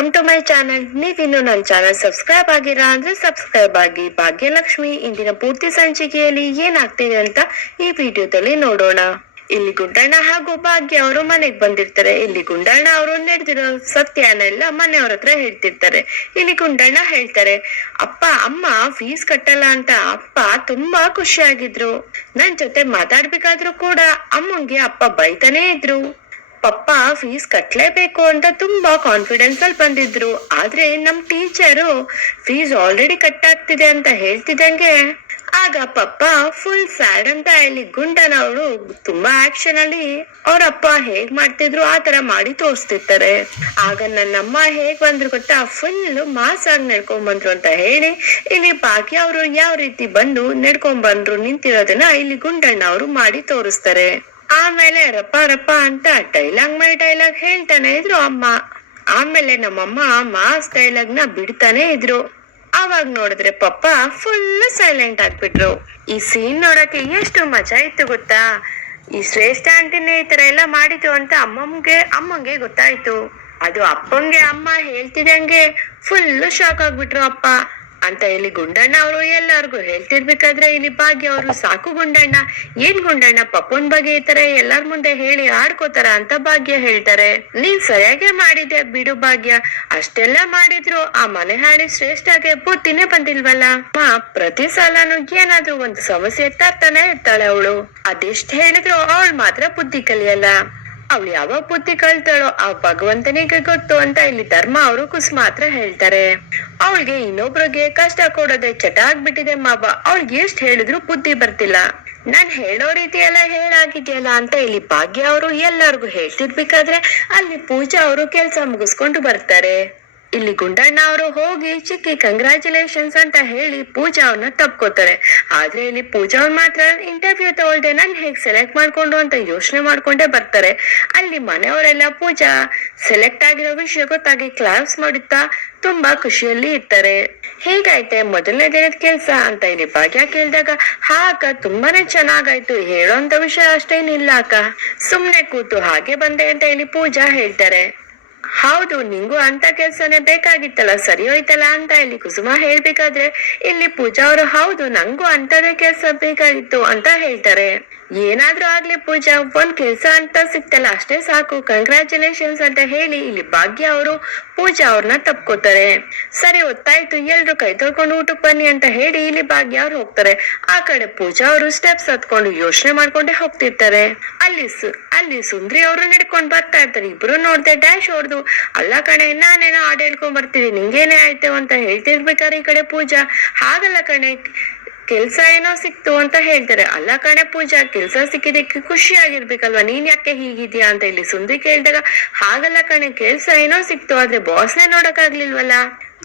Welcome to my channel. ನೀವಿನ್ನು ನನ್ನ channel subscribe ಆಗಿರಾ ಅಂದ್ರೆ ಸಬ್ಸ್ಕ್ರೈಬ್ ಆಗಿ. ಭಾಗ್ಯಲಕ್ಷ್ಮಿ ಇಂದಿನ ಪೂರ್ತಿ ಸಂಚಿಕೆಯಲ್ಲಿ ಏನಾಗ್ತಿದೆ ಅಂತ ಈ ವಿಡಿಯೋದಲ್ಲಿ ನೋಡೋಣ. ಇಲ್ಲಿ ಗುಂಡಣ್ಣ ಹಾಗೂ ಭಾಗ್ಯ ಅವರು ಮನೆಗ್ ಬಂದಿರ್ತಾರೆ. ಇಲ್ಲಿ ಗುಂಡಣ್ಣ ಅವರು ನಡೆದಿರೋ ಸತ್ಯನೆಲ್ಲ ಮನೆಯವ್ರ ಹತ್ರ ಹೇಳ್ತಿರ್ತಾರೆ. ಇಲ್ಲಿ ಗುಂಡಣ್ಣ ಹೇಳ್ತಾರೆ, ಅಪ್ಪ ಅಮ್ಮ ಫೀಸ್ ಕಟ್ಟಲ್ಲ ಅಂತ ಅಪ್ಪ ತುಂಬಾ ಖುಷಿಯಾಗಿದ್ರು. ನನ್ ಜೊತೆ ಮಾತಾಡ್ಬೇಕಾದ್ರೂ ಕೂಡ ಅಮ್ಮಂಗೆ ಅಪ್ಪ ಬೈತಾನೆ ಇದ್ರು. ಪಪ್ಪ ಫೀಸ್ ಕಟ್ಲೇಬೇಕು ಅಂತ ತುಂಬಾ ಕಾನ್ಫಿಡೆನ್ಸ್ ಅಲ್ಲಿ ಬಂದಿದ್ರು. ಆದ್ರೆ ನಮ್ ಟೀಚರು ಫೀಸ್ ಆಲ್ರೆಡಿ ಕಟ್ಟಾಗ್ತಿದೆ ಅಂತ ಹೇಳ್ತಿದಂಗೆ ಆಗ ಪಪ್ಪ ಫುಲ್ ಸ್ಯಾಡ್ ಅಂತ ಇಲ್ಲಿ ಗುಂಡನವರು ತುಂಬಾ ಆಕ್ಷನ್ ಅಲ್ಲಿ ಅವ್ರಪ್ಪ ಹೇಗ್ ಮಾಡ್ತಿದ್ರು ಆ ತರ ಮಾಡಿ ತೋರಿಸ್ತಿರ್ತಾರೆ. ಆಗ ನನ್ನಮ್ಮ ಹೇಗ್ ಬಂದ್ರು ಗೊತ್ತಾ, ಫುಲ್ ಮಾಸ್ ಆಗಿ ನಡ್ಕೊಂಡ್ ಬಂದ್ರು ಅಂತ ಹೇಳಿ ಇಲ್ಲಿ ಭಾಗ್ಯ ಅವರು ಯಾವ ರೀತಿ ಬಂದು ನಡ್ಕೊಂಡ್ ಬಂದ್ರು ನಿಂತಿರೋದನ್ನ ಇಲ್ಲಿ ಗುಂಡಣ್ಣ ಅವರು ಮಾಡಿ ತೋರಿಸ್ತಾರೆ. ಆಮೇಲೆ ರಪ್ಪ ರಪ್ಪ ಅಂತ ಡೈಲಾಗ್ ಮೇಲೆ ಡೈಲಾಗ್ ಹೇಳ್ತಾನೆ ಇದ್ರು ಅಮ್ಮ. ಆಮೇಲೆ ನಮ್ಮಮ್ಮ ಮಾಸ್ ಡೈಲಾಗ್ ನ ಬಿಡ್ತಾನೆ ಇದ್ರು. ಅವಾಗ ನೋಡಿದ್ರೆ ಪಪ್ಪ ಫುಲ್ ಸೈಲೆಂಟ್ ಆಗ್ಬಿಟ್ರು. ಈ ಸೀನ್ ನೋಡಕ್ಕೆ ಎಷ್ಟು ಮಜಾ ಇತ್ತು ಗೊತ್ತಾ. ಈ ಶ್ರೇಷ್ಠ ಆಂಟಿನೇ ಈ ತರ ಎಲ್ಲ ಮಾಡಿತು ಅಂತ ಅಮ್ಮಂಗೆ ಗೊತ್ತಾಯ್ತು. ಅದು ಅಪ್ಪಂಗೆ ಅಮ್ಮ ಹೇಳ್ತಿದಂಗೆ ಫುಲ್ ಶಾಕ್ ಆಗ್ಬಿಟ್ರು ಅಪ್ಪ ಅಂತ ಇಲ್ಲಿ ಗುಂಡಣ್ಣ ಅವರು ಎಲ್ಲಾರ್ಗು ಹೇಳ್ತಿರ್ಬೇಕಾದ್ರೆ ಇಲ್ಲಿ ಭಾಗ್ಯ ಅವರು ಸಾಕು ಗುಂಡಣ್ಣ, ಏನ್ ಗುಂಡಣ್ಣ ಪಪ್ಪನ್ ಬಗ್ಗೆ ಈ ತರ ಎಲ್ಲಾರ್ ಮುಂದೆ ಹೇಳಿ ಆಡ್ಕೋತಾರ ಅಂತ ಭಾಗ್ಯ ಹೇಳ್ತಾರೆ. ನೀನ್ ಸರಿಯಾಗೆ ಮಾಡಿದ್ಯಾ ಬಿಡು ಭಾಗ್ಯ, ಅಷ್ಟೆಲ್ಲ ಮಾಡಿದ್ರು ಆ ಮನೆ ಹಾಳಿ ಶ್ರೇಷ್ಠಗೆ ಬುದ್ಧಿನೇ ಬಂದಿಲ್ವಲ್ಲ. ಪ್ರತಿ ಸಲನು ಏನಾದ್ರೂ ಒಂದು ಸಮಸ್ಯೆ ತರ್ತಾನೆ ಇರ್ತಾಳೆ ಅವಳು. ಅದೆಷ್ಟ್ ಹೇಳಿದ್ರು ಅವಳು ಮಾತ್ರ ಬುದ್ಧಿ ಕಲಿಯಲ್ಲ. ಅವಳು ಯಾವಾಗ ಬುದ್ಧಿ ಕಲ್ತಾಳೋ ಆ ಭಗವಂತನಿಗೆ ಗೊತ್ತು ಅಂತ ಇಲ್ಲಿ ಧರ್ಮ ಅವರು ಕುಸ್ ಮಾತ್ರ ಹೇಳ್ತಾರೆ. ಅವಳಿಗೆ ಇನ್ನೊಬ್ರಿಗೆ ಕಷ್ಟ ಕೊಡೋದೆ ಚಟ ಆಗ್ಬಿಟ್ಟಿದೆ ಮಾವ, ಅವಳಿಗೆ ಎಷ್ಟ್ ಹೇಳಿದ್ರು ಬುದ್ಧಿ ಬರ್ತಿಲ್ಲ. ನಾನ್ ಹೇಳೋ ರೀತಿ ಎಲ್ಲ ಹೇಳಾಗಿದ್ಯಲ್ಲ ಅಂತ ಇಲ್ಲಿ ಭಾಗ್ಯ ಅವರು ಎಲ್ಲಾರ್ಗು ಹೇಳ್ತಿರ್ಬೇಕಾದ್ರೆ ಅಲ್ಲಿ ಪೂಜಾ ಅವರು ಕೆಲ್ಸ ಮುಗಿಸ್ಕೊಂಡು ಬರ್ತಾರೆ. ಇಲ್ಲಿ ಗುಂಡಣ್ಣ ಅವರು ಹೋಗಿ ಚಿಕ್ಕಿ ಕಂಗ್ರಾಚುಲೇಷನ್ಸ್ ಅಂತ ಹೇಳಿ ಪೂಜಾ ಅವ್ರನ್ನ ತಪ್ಕೋತಾರೆ. ಆದ್ರೆ ಇಲ್ಲಿ ಪೂಜಾ ಅವ್ರು ಮಾತ್ರ ಇಂಟರ್ವ್ಯೂ ತಗೊಳ್ದೆ ನಾನ್ ಹೇಗ್ ಸೆಲೆಕ್ಟ್ ಮಾಡ್ಕೊಂಡು ಅಂತ ಯೋಚನೆ ಮಾಡ್ಕೊಂಡೇ ಬರ್ತಾರೆ. ಅಲ್ಲಿ ಮನೆಯವರೆಲ್ಲ ಪೂಜಾ ಸೆಲೆಕ್ಟ್ ಆಗಿರೋ ವಿಷಯ ಗೊತ್ತಾಗಿ ಕ್ಲಾಸ್ ಮಾಡುತ್ತಾ ತುಂಬಾ ಖುಷಿಯಲ್ಲಿ ಇರ್ತಾರೆ. ಹೇಗಾಯ್ತೆ ಮೊದಲನೇ ದಿನದ ಕೆಲ್ಸ ಅಂತ ಇಲ್ಲಿ ಭಾಗ್ಯ ಕೇಳಿದಾಗ ಅಕ್ಕ ತುಂಬಾನೇ ಚೆನ್ನಾಗಾಯ್ತು, ಹೇಳೋಂತ ವಿಷಯ ಅಷ್ಟೇನಿಲ್ಲ ಅಕ್ಕ, ಸುಮ್ನೆ ಕೂತು ಹಾಗೆ ಬಂದೆ ಅಂತ ಇಲ್ಲಿ ಪೂಜಾ ಹೇಳ್ತಾರೆ. ಹೌದು ನಿಂಗೂ ಅಂತ ಕೆಲ್ಸನೇ ಬೇಕಾಗಿತ್ತಲ್ಲ, ಸರಿ ಹೋಯ್ತಲ್ಲ ಅಂತ ಇಲ್ಲಿ ಕುಸುಮ ಹೇಳ್ಬೇಕಾದ್ರೆ ಇಲ್ಲಿ ಪೂಜಾ ಅವರು ಹೌದು ನಂಗೂ ಅಂತದೇ ಕೆಲ್ಸ ಬೇಕಾಗಿತ್ತು ಅಂತ ಹೇಳ್ತಾರೆ. ಏನಾದ್ರೂ ಆಗ್ಲಿ ಪೂಜಾ, ಒಂದ್ ಕೆಲ್ಸ ಅಂತ ಸಿಕ್ತಲ್ಲ ಅಷ್ಟೇ ಸಾಕು, ಕಂಗ್ರಾಚುಲೇಷನ್ಸ್ ಅಂತ ಹೇಳಿ ಇಲ್ಲಿ ಭಾಗ್ಯ ಅವರು ಪೂಜಾ ಅವ್ರನ್ನ ತಪ್ಕೋತಾರೆ. ಸರಿ ಹೊತ್ತಾಯ್ತು ಎಲ್ರು ಕೈ ತೊಳ್ಕೊಂಡು ಊಟಕ್ ಬನ್ನಿ ಅಂತ ಹೇಳಿ ಇಲ್ಲಿ ಭಾಗ್ಯ ಅವ್ರು ಹೋಗ್ತಾರೆ. ಆ ಕಡೆ ಪೂಜಾ ಅವರು ಸ್ಟೆಪ್ಸ್ ಹತ್ಕೊಂಡು ಯೋಚನೆ ಮಾಡ್ಕೊಂಡೆ ಹೋಗ್ತಿರ್ತಾರೆ. ಅಲ್ಲಿ ಸುಂದ್ರಿ ಅವರು ನಡ್ಕೊಂಡ್ ಬರ್ತಾ ಇರ್ತಾರೆ. ಇಬ್ರು ನೋಡ್ದೆ ಡ್ಯಾಶ್ ಹೊಡ್ದು, ಅಲ್ಲ ಕಣೆ ನಾನೇನೋ ಹಾಡ್ ಹೇಳ್ಕೊಂಡ್ ಬರ್ತೀನಿ ನಿಂಗೇನೆ ಆಯ್ತು ಅಂತ ಹೇಳ್ತಿರ್ಬೇಕಾದ್ರೆ ಈ ಕಡೆ ಪೂಜಾ ಹಾಗಲ್ಲ ಕಣೆ ಕೆಲ್ಸ ಏನೋ ಸಿಕ್ತು ಅಂತ ಹೇಳ್ತಾರೆ. ಅಲ್ಲ ಕಣೆ ಪೂಜಾ ಕೆಲ್ಸ ಸಿಕ್ಕಿದಕ್ಕೆ ಖುಷಿ ಆಗಿರ್ಬೇಕಲ್ವಾ, ನೀನ್ ಯಾಕೆ ಹೀಗಿದ್ಯಾ ಅಂತ ಇಲ್ಲಿ ಸುಂದ್ರಿ ಕೇಳಿದಾಗ ಹಾಗಲ್ಲ ಕಣೆ ಕೆಲ್ಸ ಏನೋ ಸಿಕ್ತು ಆದ್ರೆ ಬಾಸ್ನೇ ನೋಡಕ್ ಆಗ್ಲಿಲ್ವಲ್ಲ.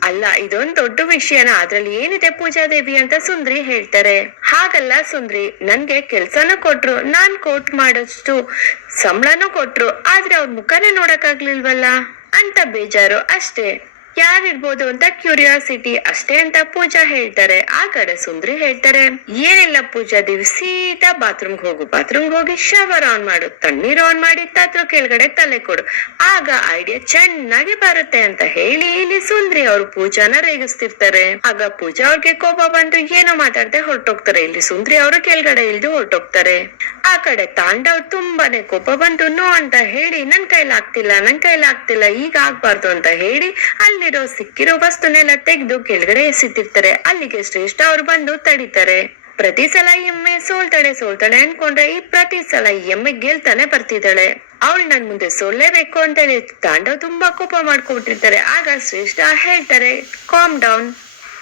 ಅಲ್ಲ ಇದೊಂದ್ ದೊಡ್ಡ ವಿಷಯನ, ಅದ್ರಲ್ಲಿ ಏನಿದೆ ಪೂಜಾದೇವಿ ಅಂತ ಸುಂದ್ರಿ ಹೇಳ್ತಾರೆ. ಹಾಗಲ್ಲ ಸುಂದ್ರಿ, ನನ್ಗೆ ಕೆಲ್ಸನೂ ಕೊಟ್ರು, ನಾನ್ ಕೋಟ್ ಮಾಡೋಷ್ಟು ಸಂಬಳನೂ ಕೊಟ್ರು, ಆದ್ರೆ ಅವ್ರ ಮುಖನೇ ನೋಡಕ್ ಆಗ್ಲಿಲ್ವಲ್ಲ ಅಂತ ಬೇಜಾರು ಅಷ್ಟೇ. ಯಾರಿರ್ಬೋದು ಅಂತ ಕ್ಯೂರಿಯಾಸಿಟಿ ಅಷ್ಟೇ ಅಂತ ಪೂಜಾ ಹೇಳ್ತಾರೆ. ಆ ಕಡೆ ಸುಂದ್ರಿ ಹೇಳ್ತಾರೆ, ಏನಿಲ್ಲ ಪೂಜಾ ದೇವಿ, ಸೀದಾ ಬಾತ್ರೂಮ್ ಹೋಗಿ ಶವರ್ ಆನ್ ಮಾಡು, ತಣ್ಣೀರ್ ಆನ್ ಮಾಡಿ ತತ್ರ ಕೆಳಗಡೆ ತಲೆ ಕೊಡು, ಆಗ ಐಡಿಯಾ ಚೆನ್ನಾಗಿ ಬರುತ್ತೆ ಅಂತ ಹೇಳಿ ಇಲ್ಲಿ ಸುಂದ್ರಿ ಅವರು ಪೂಜಾನ ರೇಗಿಸ್ತಿರ್ತಾರೆ. ಆಗ ಪೂಜಾ ಅವ್ರಿಗೆ ಕೋಪ ಬಂದು ಏನೋ ಮಾತಾಡ್ದೆ ಹೊರಟೋಗ್ತಾರೆ. ಇಲ್ಲಿ ಸುಂದ್ರಿ ಅವರು ಕೆಳಗಡೆ ಇಳ್ದು ಹೊರಟೋಗ್ತಾರೆ. ಆ ಕಡೆ ತಾಂಡವ್ ತುಂಬಾನೇ ಕೋಪ ಬಂದು ನೋ ಅಂತ ಹೇಳಿ ನನ್ ಕೈಲಾಗ್ತಿಲ್ಲ ಈಗ ಆಗ್ಬಾರ್ದು ಅಂತ ಹೇಳಿ ಅಲ್ಲಿರೋ ಸಿಕ್ಕಿರೋ ವಸ್ತುನೆಲ್ಲ ತೆಗೆದು ಕೆಳಗಡೆ ಎಸಿತಿರ್ತಾರೆ. ಅಲ್ಲಿಗೆ ಶ್ರೇಷ್ಠ ಅವ್ರು ಬಂದು ತಡಿತಾರೆ. ಪ್ರತಿ ಸಲ ಎಮ್ಮೆ ಸೋಲ್ತಾಳೆ ಅನ್ಕೊಂಡ್ರೆ ಈ ಪ್ರತಿ ಸಲ ಎಮ್ಮೆ ಗೆಲ್ತಾನೆ ಬರ್ತಿದ್ದಾಳೆ. ಅವಳು ನನ್ ಮುಂದೆ ಸೋಲ್ಲೇಬೇಕು ಅಂತ ಹೇಳಿ ತಾಂಡವ್ ತುಂಬಾ ಕೋಪ ಮಾಡ್ಕೊಬಿಟ್ಟಿರ್ತಾರೆ. ಆಗ ಶ್ರೇಷ್ಠ ಹೇಳ್ತಾರೆ ಕಾಮ್ ಡೌನ್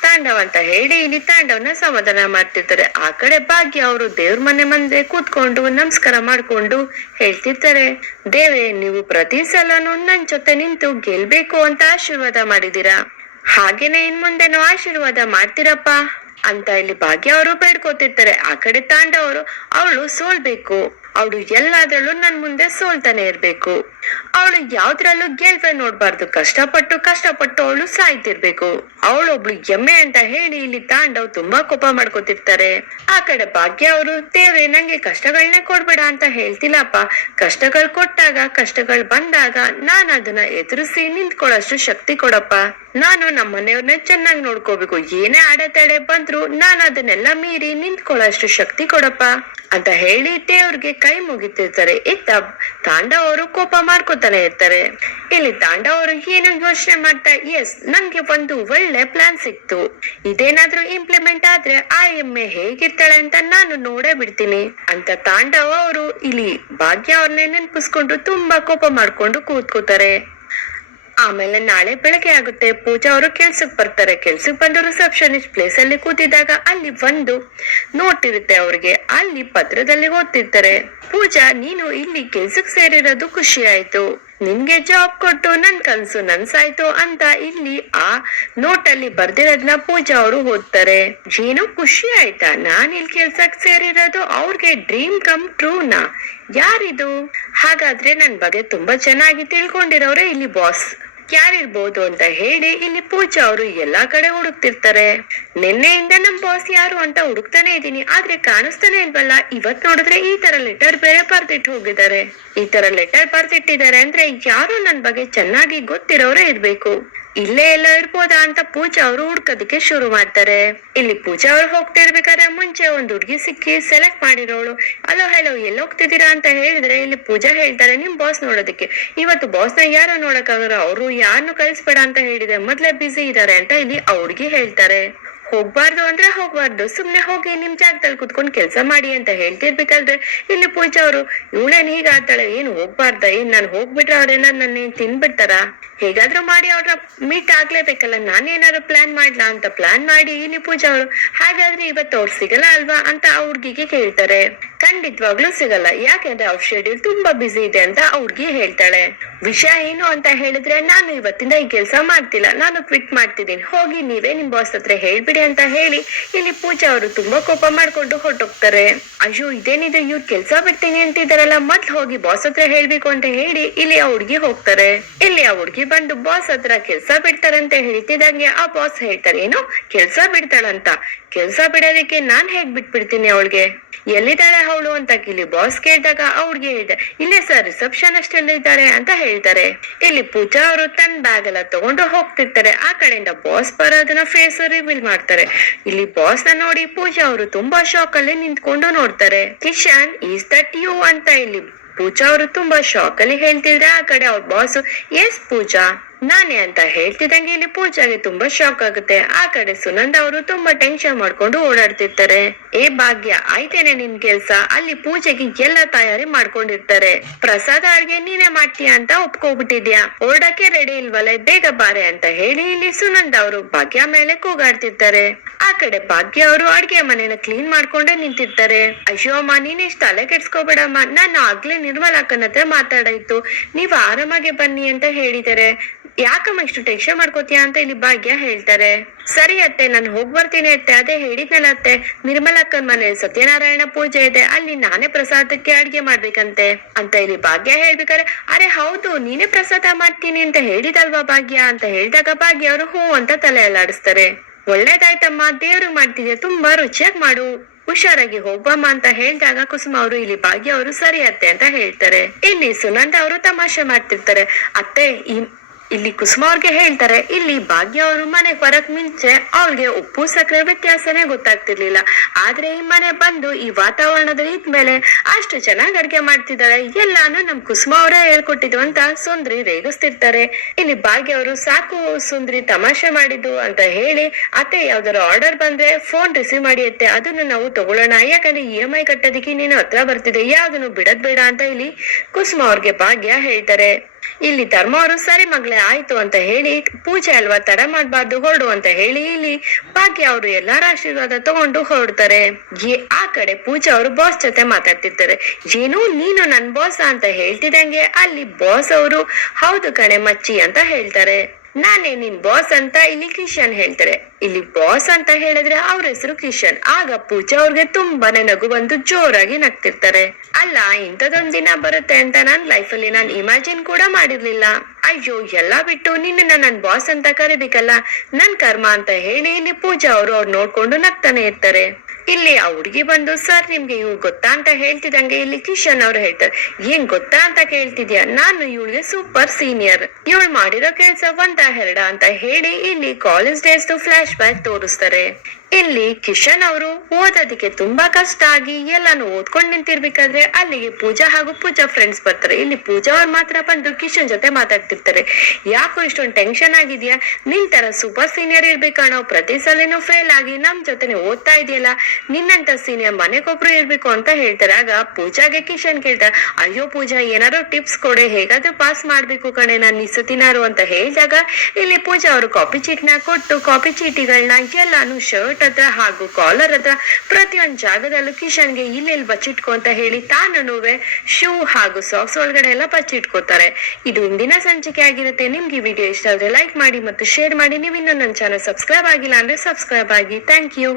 ತಾಂಡವ್ ಅಂತ ಹೇಳಿ ಇಲ್ಲಿ ತಾಂಡವ್ನ ಸಮಾಧಾನ ಮಾಡ್ತಿರ್ತಾರೆ. ಆ ಕಡೆ ಭಾಗ್ಯ ಅವರು ದೇವ್ರ ಮನೆ ಮುಂದೆ ಕೂತ್ಕೊಂಡು ನಮಸ್ಕಾರ ಮಾಡ್ಕೊಂಡು ಹೇಳ್ತಿರ್ತಾರೆ, ದೇವ್ರೆ ನೀವು ಪ್ರತಿ ಸಲನು ನನ್ ಜೊತೆ ನಿಂತು ಗೆಲ್ಬೇಕು ಅಂತ ಆಶೀರ್ವಾದ ಮಾಡಿದೀರಾ, ಹಾಗೇನೆ ಇನ್ ಮುಂದೆನೂ ಆಶೀರ್ವಾದ ಮಾಡ್ತೀರಪ್ಪ ಅಂತ ಇಲ್ಲಿ ಭಾಗ್ಯ ಅವರು ಬೇಡ್ಕೋತಿರ್ತಾರೆ. ಆ ಕಡೆ ತಾಂಡವರು ಅವಳು ಸೋಲ್ಬೇಕು, ಅವಳು ಎಲ್ಲಾದ್ರಲ್ಲೂ ನನ್ ಮುಂದೆ ಸೋಲ್ತಾನೆ ಇರ್ಬೇಕು. ಅವಳು ಯಾವ್ದ್ರಲ್ಲೂ ಗೆಲ್ವೆ ನೋಡ್ಬಾರ್ದು. ಕಷ್ಟಪಟ್ಟು ಅವಳು ಸಾಯ್ತಿರ್ಬೇಕು. ಅವಳೊಬ್ಳು ಎಮ್ಮೆ ಅಂತ ಹೇಳಿ ಇಲ್ಲಿ ತಾಂಡವ್ ತುಂಬಾ ಕೋಪ ಮಾಡ್ಕೊತಿರ್ತಾರೆ. ಆ ಕಡೆ ಭಾಗ್ಯ ಅವರು, ದೇವ್ರೆ ನಂಗೆ ಕಷ್ಟಗಳನ್ನೇ ಕೊಡ್ಬೇಡ ಅಂತ ಹೇಳ್ತಿಲ್ಲಪ್ಪ, ಕಷ್ಟಗಳು ಕೊಟ್ಟಾಗ ಕಷ್ಟಗಳು ಬಂದಾಗ ನಾನ್ ಅದನ್ನ ಎದುರಿಸಿ ನಿಂತ್ಕೊಳ್ಳೋಷ್ಟು ಶಕ್ತಿ ಕೊಡಪ್ಪ. ನಾನು ನಮ್ಮ ಮನೆಯವ್ರನ್ನ ಚೆನ್ನಾಗಿ ನೋಡ್ಕೋಬೇಕು. ಏನೇ ಅಡೆತಡೆ ಬಂದ್ರು ನಾನು ಅದನ್ನೆಲ್ಲ ಮೀರಿ ನಿಂತ್ಕೊಳ್ಳೋಷ್ಟು ಶಕ್ತಿ ಕೊಡಪ್ಪ ಅಂತ ಹೇಳಿ ದೇವ್ರಿಗೆ ಕೈ ಮುಗಿತಿರ್ತಾರೆ. ಇತ್ತ ತಾಂಡವ್ ಅವರು ಕೋಪ ಮಾಡ್ಕೋತಾನೆ ಇರ್ತಾರೆ. ಇಲ್ಲಿ ತಾಂಡವ್ ಅವರು ಏನೋ ಯೋಚನೆ ಮಾಡ್ತಾ, ಎಸ್ ನಂಗೆ ಒಂದು ಒಳ್ಳೆ ಪ್ಲಾನ್ ಸಿಕ್ತು, ಇದೇನಾದ್ರೂ ಇಂಪ್ಲಿಮೆಂಟ್ ಆದ್ರೆ ಆ ಎಮ್ಮೆ ಹೇಗಿರ್ತಾಳೆ ಅಂತ ನಾನು ನೋಡೇ ಬಿಡ್ತೀನಿ ಅಂತ ತಾಂಡವ್ ಅವರು ಇಲ್ಲಿ ಭಾಗ್ಯ ಅವ್ರನ್ನೇ ನೆನ್ಪಿಸ್ಕೊಂಡು ತುಂಬಾ ಕೋಪ ಮಾಡ್ಕೊಂಡು ಕೂತ್ಕೋತಾರೆ. ಆಮೇಲೆ ನಾಳೆ ಬೆಳಗ್ಗೆ ಆಗುತ್ತೆ. ಪೂಜಾ ಅವರು ಕೆಲ್ಸಕ್ ಬರ್ತಾರೆ. ಕೆಲ್ಸಕ್ ಬಂದು ರಿಸೆಪ್ಷನಿಸ್ಟ್ ಪ್ಲೇಸ್ ಅಲ್ಲಿ ಕೂತಿದ್ದಾಗ ಅಲ್ಲಿ ಒಂದು ನೋಟ್ ಇರುತ್ತೆ ಅವ್ರಿಗೆ. ಅಲ್ಲಿ ಪತ್ರದಲ್ಲಿ ಓದ್ತಿರ್ತಾರೆ, ಪೂಜಾ ನೀನು ಇಲ್ಲಿ ಕೆಲ್ಸಕ್ ಸೇರಿರೋದು ಖುಷಿ ಆಯ್ತು, ನಿನ್ಗೆ ಜಾಬ್ ಕೊಟ್ಟು ನನ್ ಕನ್ಸು ನನ್ಸಾಯ್ತು ಅಂತ ಇಲ್ಲಿ ಆ ನೋಟ್ ಅಲ್ಲಿ ಬರ್ದಿರೋದ್ನ ಪೂಜಾ ಅವರು ಓದ್ತಾರೆ. ಏನು ಖುಷಿ ಆಯ್ತಾ, ನಾನ್ ಇಲ್ಲಿ ಕೆಲ್ಸಕ್ ಸೇರಿರೋದು ಅವ್ರಿಗೆ ಡ್ರೀಮ್ ಕಮ್ ಟ್ರೂನಾ? ಯಾರಿದು? ಹಾಗಾದ್ರೆ ನನ್ ಬಗ್ಗೆ ತುಂಬಾ ಚೆನ್ನಾಗಿ ತಿಳ್ಕೊಂಡಿರೋರೆ ಇಲ್ಲಿ ಬಾಸ್ ಯಾರಿರ್ಬೋದು ಅಂತ ಹೇಳಿ ಇಲ್ಲಿ ಪೂಜಾ ಅವರು ಎಲ್ಲಾ ಕಡೆ ಹುಡುಕ್ತಿರ್ತಾರೆ. ನಿನ್ನೆಯಿಂದ ನಮ್ ಬಾಸ್ ಯಾರು ಅಂತ ಹುಡುಕ್ತಾನೆ ಇದೀನಿ, ಆದ್ರೆ ಕಾಣಿಸ್ತಾನೆ ಇಲ್ವಲ್ಲ. ಇವತ್ ನೋಡಿದ್ರೆ ಈ ತರ ಲೆಟರ್ ಬೇರೆ ಬರ್ದಿಟ್ಟು ಹೋಗಿದ್ದಾರೆ. ಈ ತರ ಲೆಟರ್ ಬರ್ದಿಟ್ಟಿದ್ದಾರೆ ಅಂದ್ರೆ ಯಾರು ನನ್ ಬಗ್ಗೆ ಚೆನ್ನಾಗಿ ಗೊತ್ತಿರೋರೇ ಇರ್ಬೇಕು. ಇಲ್ಲೇ ಎಲ್ಲ ಇರ್ಬೋದಾ ಅಂತ ಪೂಜಾ ಅವರು ಹುಡ್ಕೋದಕ್ಕೆ ಶುರು ಮಾಡ್ತಾರೆ. ಇಲ್ಲಿ ಪೂಜಾ ಅವ್ರು ಹೋಗ್ತಾ ಇರ್ಬೇಕಾದ್ರೆ ಮುಂಚೆ ಒಂದ್ ಹುಡ್ಗಿ ಸಿಕ್ಕಿ ಸೆಲೆಕ್ಟ್ ಮಾಡಿರೋಳು. ಹಲೋ ಎಲ್ಲಿ ಹೋಗ್ತಿದ್ದೀರಾ ಅಂತ ಹೇಳಿದ್ರೆ ಇಲ್ಲಿ ಪೂಜಾ ಹೇಳ್ತಾರೆ, ನಿಮ್ ಬಾಸ್ ನೋಡೋದಕ್ಕೆ. ಇವತ್ತು ಬಾಸ್ ನ ಯಾರು ನೋಡಕ್ಕಾಗಲ್ಲ, ಅವ್ರು ಯಾರನ್ನು ಕಳಿಸ್ಬೇಡ ಅಂತ ಹೇಳಿದ್ರೆ ಮೊದ್ಲೇ ಬಿಸಿ ಇದಾರೆ ಅಂತ ಇಲ್ಲಿ ಆ ಹುಡ್ಗಿ ಹೇಳ್ತಾರೆ. ಹೋಗ್ಬಾರ್ದು ಅಂದ್ರೆ ಹೋಗ್ಬಾರ್ದು, ಸುಮ್ನೆ ಹೋಗಿ ನಿಮ್ ಜಾಗದಲ್ಲಿ ಕುತ್ಕೊಂಡ್ ಕೆಲ್ಸ ಮಾಡಿ ಅಂತ ಹೇಳ್ತಿರ್ಬೇಕಾದ್ರೆ ಇಲ್ಲಿ ಪೂಜಾ ಅವರು, ಇವಳೇನ್ ಹೀಗ ಆಡ್ತಾಳೆ, ಏನ್ ಹೋಗ್ಬಾರ್ದ, ಏನ್ ನಾನ್ ಹೋಗ್ಬಿಟ್ರೆ ಅವ್ರೇನ ನನ್ನ ತಿನ್ಬಿಡ್ತಾರ, ಹೇಗಾದ್ರೂ ಮಾಡಿ ಅವ್ರ ಮೀಟ್ ಆಗ್ಲೇಬೇಕಲ್ಲ, ನಾನೇನಾದ್ರು ಪ್ಲಾನ್ ಮಾಡ್ಲಾ ಅಂತ ಪ್ಲಾನ್ ಮಾಡಿ ಇಲ್ಲಿ ಪೂಜಾ ಅವರು, ಹಾಗಾದ್ರೆ ಇವತ್ತು ಅವ್ರು ಸಿಗಲ್ಲ ಅಲ್ವಾ ಅಂತ ಆ ಹುಡ್ಗಿಗೆ ಕೇಳ್ತಾರೆ. ಖಂಡಿತವಾಗ್ಲೂ ಸಿಗಲ್ಲ, ಯಾಕೆಂದ್ರೆ ಅವ್ರ ಶೆಡ್ಯೂಲ್ ತುಂಬಾ ಬಿಸಿ ಇದೆ ಅಂತ ಆ ಹುಡ್ಗಿ ಹೇಳ್ತಾಳೆ. ವಿಷಯ ಏನು ಅಂತ ಹೇಳಿದ್ರೆ, ನಾನು ಇವತ್ತಿಂದ ಈ ಕೆಲ್ಸ ಮಾಡ್ತಿಲ್ಲ, ನಾನು ಕ್ವಿಟ್ ಮಾಡ್ತಿದ್ದೀನಿ, ಹೋಗಿ ನೀವೇ ನಿಮ್ ಬಾಸ್ ಹತ್ರ ಹೇಳ್ಬಿಡಿ ಅಂತ ಹೇಳಿ ಇಲ್ಲಿ ಪೂಜಾ ಅವರು ತುಂಬಾ ಕೋಪ ಮಾಡ್ಕೊಂಡು ಹೊರಟೋಗ್ತಾರೆ. ಅಯ್ಯೋ ಇದೇನಿದೆ, ಇವ್ರು ಕೆಲ್ಸ ಬಿಡ್ತೀನಿ ಅಂತಿದಾರಲ್ಲ, ಮೊದ್ಲು ಹೋಗಿ ಬಾಸ್ ಹತ್ರ ಹೇಳ್ಬೇಕು ಅಂತ ಹೇಳಿ ಇಲ್ಲಿ ಆ ಹುಡ್ಗಿ ಹೋಗ್ತಾರೆ. ಇಲ್ಲಿ ಆ ಹುಡ್ಗಿ ಬಂದು ಬಾಸ್ ಹತ್ರ ಕೆಲ್ಸ ಬಿಡ್ತಾರಂತೆ ಹೇಳ್ತಿದಂಗೆ ಆ ಬಾಸ್ ಹೇಳ್ತಾರೆ, ಏನು ಕೆಲ್ಸ ಬಿಡ್ತಾಳಂತ, ಕೆಲ್ಸ ಬಿಡೋದಕ್ಕೆ ನಾನ್ ಹೇಗ್ ಬಿಟ್ಬಿಡ್ತೀನಿ ಅವಳಿಗೆ, ಎಲ್ಲಿದ್ದಾಳೆ ಅವಳು ಅಂತ ಇಲ್ಲಿ ಬಾಸ್ ಕೇಳಿದಾಗ ಅವ್ರಿಗೆ ಹೇಳಿದೆ, ಇಲ್ಲೇ ಸರ್ ರಿಸೆಪ್ಷನ್ ಅಷ್ಟೆಲ್ಲ ಇದ್ದಾರೆ ಅಂತ ಹೇಳ್ತಾರೆ. ಇಲ್ಲಿ ಪೂಜಾ ಅವರು ತನ್ನ ಬ್ಯಾಗ್ ಎಲ್ಲ ತಗೊಂಡು ಹೋಗ್ತಿರ್ತಾರೆ. ಆ ಕಡೆಯಿಂದ ಬಾಸ್ ಬರೋದನ್ನ ಫೇಸ್ ರಿವೀಲ್ ಮಾಡ್ತಾರೆ. ಇಲ್ಲಿ ಬಾಸ್ ನ ನೋಡಿ ಪೂಜಾ ಅವರು ತುಂಬಾ ಶಾಕ್ ಅಲ್ಲಿ ನಿಂತ್ಕೊಂಡು ನೋಡ್ತಾರೆ. ಕಿಶನ್ ಈಸ್ ದಟ್ ಯು ಅಂತ ಇಲ್ಲಿ ಪೂಜಾ ಅವರು ತುಂಬಾ ಶಾಕ್ ಅಲ್ಲಿ ಹೇಳ್ತಿದ್ರೆ, ಆ ಕಡೆ ಅವ್ರ ಬಾಸ್ ಎಸ್ ಪೂಜಾ ನಾನೇ ಅಂತ ಹೇಳ್ತಿದಂಗೆ ಇಲ್ಲಿ ಪೂಜಾಗೆ ತುಂಬಾ ಶಾಕ್ ಆಗುತ್ತೆ. ಆ ಕಡೆ ಸುನಂದ ಅವರು ತುಂಬಾ ಟೆನ್ಷನ್ ಮಾಡ್ಕೊಂಡು ಓಡಾಡ್ತಿರ್ತಾರೆ. ಏ ಭಾಗ್ಯ ಆಯ್ತೇನೆ ನಿನ್ ಕೆಲ್ಸ, ಅಲ್ಲಿ ಪೂಜೆಗೆ ಎಲ್ಲ ತಯಾರಿ ಮಾಡ್ಕೊಂಡಿರ್ತಾರೆ, ಪ್ರಸಾದ ಅಡ್ಗೆ ನೀನೇ ಮಾಡ್ತೀಯ ಅಂತ ಒಪ್ಕೋಬಿಟ್ಟಿದ್ಯಾ, ಓಡಕ್ಕೆ ರೆಡಿ ಇಲ್ವಲ್ಲ, ಬೇಗ ಬಾರೆ ಅಂತ ಹೇಳಿ ಇಲ್ಲಿ ಸುನಂದ ಅವರು ಭಾಗ್ಯ ಮೇಲೆ ಕೂಗಾಡ್ತಿರ್ತಾರೆ. ಆ ಕಡೆ ಭಾಗ್ಯ ಅವರು ಅಡ್ಗೆ ಮನೇನ ಕ್ಲೀನ್ ಮಾಡ್ಕೊಂಡೇ ನಿಂತಿರ್ತಾರೆ. ಅಯ್ಯೋ ಅಮ್ಮ ನೀನಿಷ್ಟು ತಲೆ ಕೆಡ್ಸ್ಕೋಬೇಡಮ್ಮ, ನಾನು ಆಗ್ಲೇ ನಿರ್ಮಲ ಅಕ್ಕನ ಹತ್ರ ಮಾತಾಡಾಯ್ತು, ನೀವು ಆರಾಮಾಗೆ ಬನ್ನಿ ಅಂತ ಹೇಳಿದ್ದಾರೆ, ಯಾಕಮ್ಮ ಇಷ್ಟು ಟೆನ್ಷನ್ ಮಾಡ್ಕೋತೀಯ ಅಂತ ಇಲ್ಲಿ ಭಾಗ್ಯ ಹೇಳ್ತಾರೆ. ಸರಿ ಅತ್ತೆ ನಾನು ಹೋಗ್ ಬರ್ತೀನಿ ಅತ್ತೆ, ಅದೇ ಹೇಳಿದ್ನಲ್ಲ ಅತ್ತೆ ನಿರ್ಮಲ ಅಕ್ಕನ ಮನೇಲಿ ಸತ್ಯನಾರಾಯಣ ಪೂಜೆ ಇದೆ, ಅಲ್ಲಿ ನಾನೇ ಪ್ರಸಾದಕ್ಕೆ ಅಡ್ಗೆ ಮಾಡ್ಬೇಕಂತೆ ಅಂತ ಇಲ್ಲಿ ಭಾಗ್ಯ ಹೇಳ್ಬೇಕಾರೆ, ಅರೆ ಹೌದು ನೀನೇ ಪ್ರಸಾದ ಮಾಡ್ತೀನಿ ಅಂತ ಹೇಳಿದಲ್ವಾ ಭಾಗ್ಯ ಅಂತ ಹೇಳಿದಾಗ ಭಾಗ್ಯ ಅವರು ಹೂ ಅಂತ ತಲೆ ಅಲ್ಲಾಡಿಸ್ತಾರೆ. ಒಳ್ಳೇದಾಯ್ತಮ್ಮ, ದೇವ್ರು ಮಾಡ್ತಿದ್ಯಾ, ತುಂಬಾ ರುಚಿಯಾಗಿ ಮಾಡು, ಹುಷಾರಾಗಿ ಹೋಗ್ಬಮ್ಮ ಅಂತ ಹೇಳಿದಾಗ ಕುಸುಮ ಅವರು ಇಲ್ಲಿ ಭಾಗ್ಯ ಅವರು ಸರಿ ಅತ್ತೆ ಅಂತ ಹೇಳ್ತಾರೆ. ಇಲ್ಲಿ ಸುನಂದ ಅವರು ತಮಾಷೆ ಮಾಡ್ತಿರ್ತಾರೆ. ಅತ್ತೆ ಇಲ್ಲಿ ಕುಸುಮ ಅವ್ರಿಗೆ ಹೇಳ್ತಾರೆ, ಇಲ್ಲಿ ಭಾಗ್ಯ ಅವರು ಮನೆಗ್ ಬರಕ್ ಮುಂಚೆ ಅವಳಿಗೆ ಉಪ್ಪು ಸಕ್ಕರೆ ವ್ಯತ್ಯಾಸನೇ ಗೊತ್ತಾಗ್ತಿರ್ಲಿಲ್ಲ, ಆದ್ರೆ ಈ ಮನೆ ಬಂದು ಈ ವಾತಾವರಣದಲ್ಲಿ ಇದ್ಮೇಲೆ ಅಷ್ಟು ಚೆನ್ನಾಗಿ ಅಡ್ಗೆ ಮಾಡ್ತಿದ್ದಾರೆ, ಎಲ್ಲಾನು ನಮ್ ಕುಸುಮ ಅವರೇ ಹೇಳ್ಕೊಟ್ಟಿದ್ವು ಅಂತ ಸುಂದ್ರಿ ರೇಗಿಸ್ತಿರ್ತಾರೆ. ಇಲ್ಲಿ ಭಾಗ್ಯ ಅವರು ಸಾಕು ಸುಂದ್ರಿ ತಮಾಷೆ ಮಾಡಿದ್ದು ಅಂತ ಹೇಳಿ, ಅತ್ತೆ ಯಾವ್ದಾರ ಆರ್ಡರ್ ಬಂದ್ರೆ ಫೋನ್ ರಿಸೀವ್ ಮಾಡಿ ಅತ್ತೆ, ಅದನ್ನು ನಾವು ತಗೊಳ್ಳೋಣ, ಯಾಕಂದ್ರೆ EMI ಕಟ್ಟೋದಕ್ಕೆ ನೀನು ಹತ್ರ ಬರ್ತಿದೆ, ಯಾವ್ದನ್ನು ಬಿಡದ್ ಬೇಡ ಅಂತ ಇಲ್ಲಿ ಕುಸುಮ ಅವ್ರಿಗೆ ಭಾಗ್ಯ ಹೇಳ್ತಾರೆ. ಇಲ್ಲಿ ಧರ್ಮ ಅವರು ಸರಿ ಮಗ್ಳೆ ಆಯ್ತು ಅಂತ ಹೇಳಿ, ಪೂಜೆ ಅಲ್ವಾ ತಡ ಮಾಡ್ಬಾರ್ದು ಹೊರಡು ಅಂತ ಹೇಳಿ ಇಲ್ಲಿ ಭಾಗ್ಯ ಅವರು ಎಲ್ಲಾರ ಆಶೀರ್ವಾದ ತಗೊಂಡು ಹೊರಡ್ತಾರೆ. ಆ ಕಡೆ ಪೂಜಾ ಅವರು ಬಾಸ್ ಜೊತೆ ಮಾತಾಡ್ತಿರ್ತಾರೆ. ಏನು ನೀನು ನನ್ ಬಾಸ್ ಅಂತ ಹೇಳ್ತಿದಂಗೆ ಅಲ್ಲಿ ಬಾಸ್ ಅವರು ಹೌದು ಕಣೆ ಮಚ್ಚಿ ಅಂತ ಹೇಳ್ತಾರೆ. ನಾನೇ ನಿನ್ ಬಾಸ್ ಅಂತ ಇಲ್ಲಿ ಕಿಶನ್ ಹೇಳ್ತಾರೆ. ಇಲ್ಲಿ ಬಾಸ್ ಅಂತ ಹೇಳಿದ್ರೆ ಅವ್ರ ಹೆಸರು ಕಿಶನ್. ಆಗ ಪೂಜಾ ಅವ್ರಿಗೆ ತುಂಬಾನೇ ನಗು ಬಂದು ಜೋರಾಗಿ ನಗ್ತಿರ್ತಾರೆ. ಅಲ್ಲ, ಇಂಥದೊಂದ್ ದಿನ ಬರುತ್ತೆ ಅಂತ ನಾನ್ ಲೈಫಲ್ಲಿ ನಾನ್ ಇಮ್ಯಾಜಿನ್ ಕೂಡ ಮಾಡಿರ್ಲಿಲ್ಲ. ಅಯ್ಯೋ, ಎಲ್ಲಾ ಬಿಟ್ಟು ನಿನ್ನ ನನ್ ಬಾಸ್ ಅಂತ ಕರಿಬೇಕಲ್ಲ, ನನ್ ಕರ್ಮ ಅಂತ ಹೇಳಿ ಇಲ್ಲಿ ಪೂಜಾ ಅವ್ರು ನೋಡ್ಕೊಂಡು ನಗ್ತಾನೆ ಇರ್ತಾರೆ. ಇಲ್ಲಿ ಆ ಹುಡ್ಗಿ ಬಂದು, ಸರ್ ನಿಮ್ಗೆ ಇವ್ಳು ಗೊತ್ತಾ ಅಂತ ಹೇಳ್ತಿದಂಗೆ ಇಲ್ಲಿ ಕಿಶನ್ ಅವ್ರು ಹೇಳ್ತಾರೆ, ಏನ್ ಗೊತ್ತಾ ಅಂತ ಕೇಳ್ತಿದ್ಯಾ, ನಾನು ಇವಳಿಗೆ ಸೂಪರ್ ಸೀನಿಯರ್, ಇವಳು ಮಾಡಿರೋ ಕೆಲ್ಸ ಒಂದ ಎರಡ ಅಂತ ಹೇಳಿ ಇಲ್ಲಿ ಕಾಲೇಜ್ ಡೇಸ್ ಫ್ಲಾಶ್ ಬ್ಯಾಕ್ ತೋರಿಸ್ತಾರೆ. ಇಲ್ಲಿ ಕಿಶನ್ ಅವರು ಓದೋದಕ್ಕೆ ತುಂಬಾ ಕಷ್ಟ ಆಗಿ ಎಲ್ಲಾನು ಓದ್ಕೊಂಡ್ ನಿಂತಿರ್ಬೇಕಾದ್ರೆ ಅಲ್ಲಿಗೆ ಪೂಜಾ ಹಾಗೂ ಪೂಜಾ ಫ್ರೆಂಡ್ಸ್ ಬರ್ತಾರೆ. ಇಲ್ಲಿ ಪೂಜಾ ಅವ್ರು ಮಾತ್ರ ಬಂದು ಕಿಶನ್ ಜೊತೆ ಮಾತಾಡ್ತಿರ್ತಾರೆ. ಯಾಕೋ ಇಷ್ಟೊಂದು ಟೆನ್ಷನ್ ಆಗಿದ್ಯಾ, ನಿನ್ ತರ ಸೂಪರ್ ಸೀನಿಯರ್ ಇರ್ಬೇಕಣೋ, ಪ್ರತಿ ಸಲನೂ ಫೇಲ್ ಆಗಿ ನಮ್ ಜೊತೆನೆ ಓದ್ತಾ ಇದೆಯಲ್ಲ, ನಿನ್ನಂತ ಸೀನಿಯರ್ ಮನೆಗೊಬ್ರು ಇರ್ಬೇಕು ಅಂತ ಹೇಳ್ತಾರೆ. ಆಗ ಪೂಜಾಗೆ ಕಿಶನ್ ಕೇಳ್ತಾರೆ, ಅಯ್ಯೋ ಪೂಜಾ, ಏನಾದ್ರು ಟಿಪ್ಸ್ ಕೊಡೆ, ಹೇಗಾದ್ರೂ ಪಾಸ್ ಮಾಡ್ಬೇಕು ಕಣೆ ನಾನ್ ಈ ಸತಿನಾರು ಅಂತ ಹೇಳಿದಾಗ ಇಲ್ಲಿ ಪೂಜಾ ಅವರು ಕಾಪಿ ಚೀಟ್ನ ಕೊಟ್ಟು ಕಾಪಿ ಚೀಟಿಗಳನ್ನ ಎಲ್ಲಾನು ಶರ್ಟ್ ಹತ್ರ ಹಾಗೂ ಕಾಲರ್ ಹತ್ರ ಪ್ರತಿಯೊಂದು ಜಾಗದಲ್ಲೂ ಕಿಶನ್ಗೆ ಇಲ್ಲೆಲ್ಲಿ ಬಚ್ಚಿಟ್ಕೊ ಅಂತ ಹೇಳಿ ತಾನು ಶೂ ಹಾಗೂ ಸಾಕ್ಸ್ ಒಳಗಡೆ ಎಲ್ಲ ಬಚ್ಚಿಟ್ಕೋತಾರೆ. ಇದು ಇಂದಿನ ಸಂಚಿಕೆ ಆಗಿರುತ್ತೆ. ನಿಮ್ಗೆ ಈ ವಿಡಿಯೋ ಇಷ್ಟ ಆದ್ರೆ ಲೈಕ್ ಮಾಡಿ ಮತ್ತು ಶೇರ್ ಮಾಡಿ. ನೀವು ಇನ್ನೂ ನನ್ನ ಚಾನಲ್ ಸಬ್ಸ್ಕ್ರೈಬ್ ಆಗಿಲ್ಲ ಅಂದ್ರೆ ಸಬ್ಸ್ಕ್ರೈಬ್ ಆಗಿ. Thank you.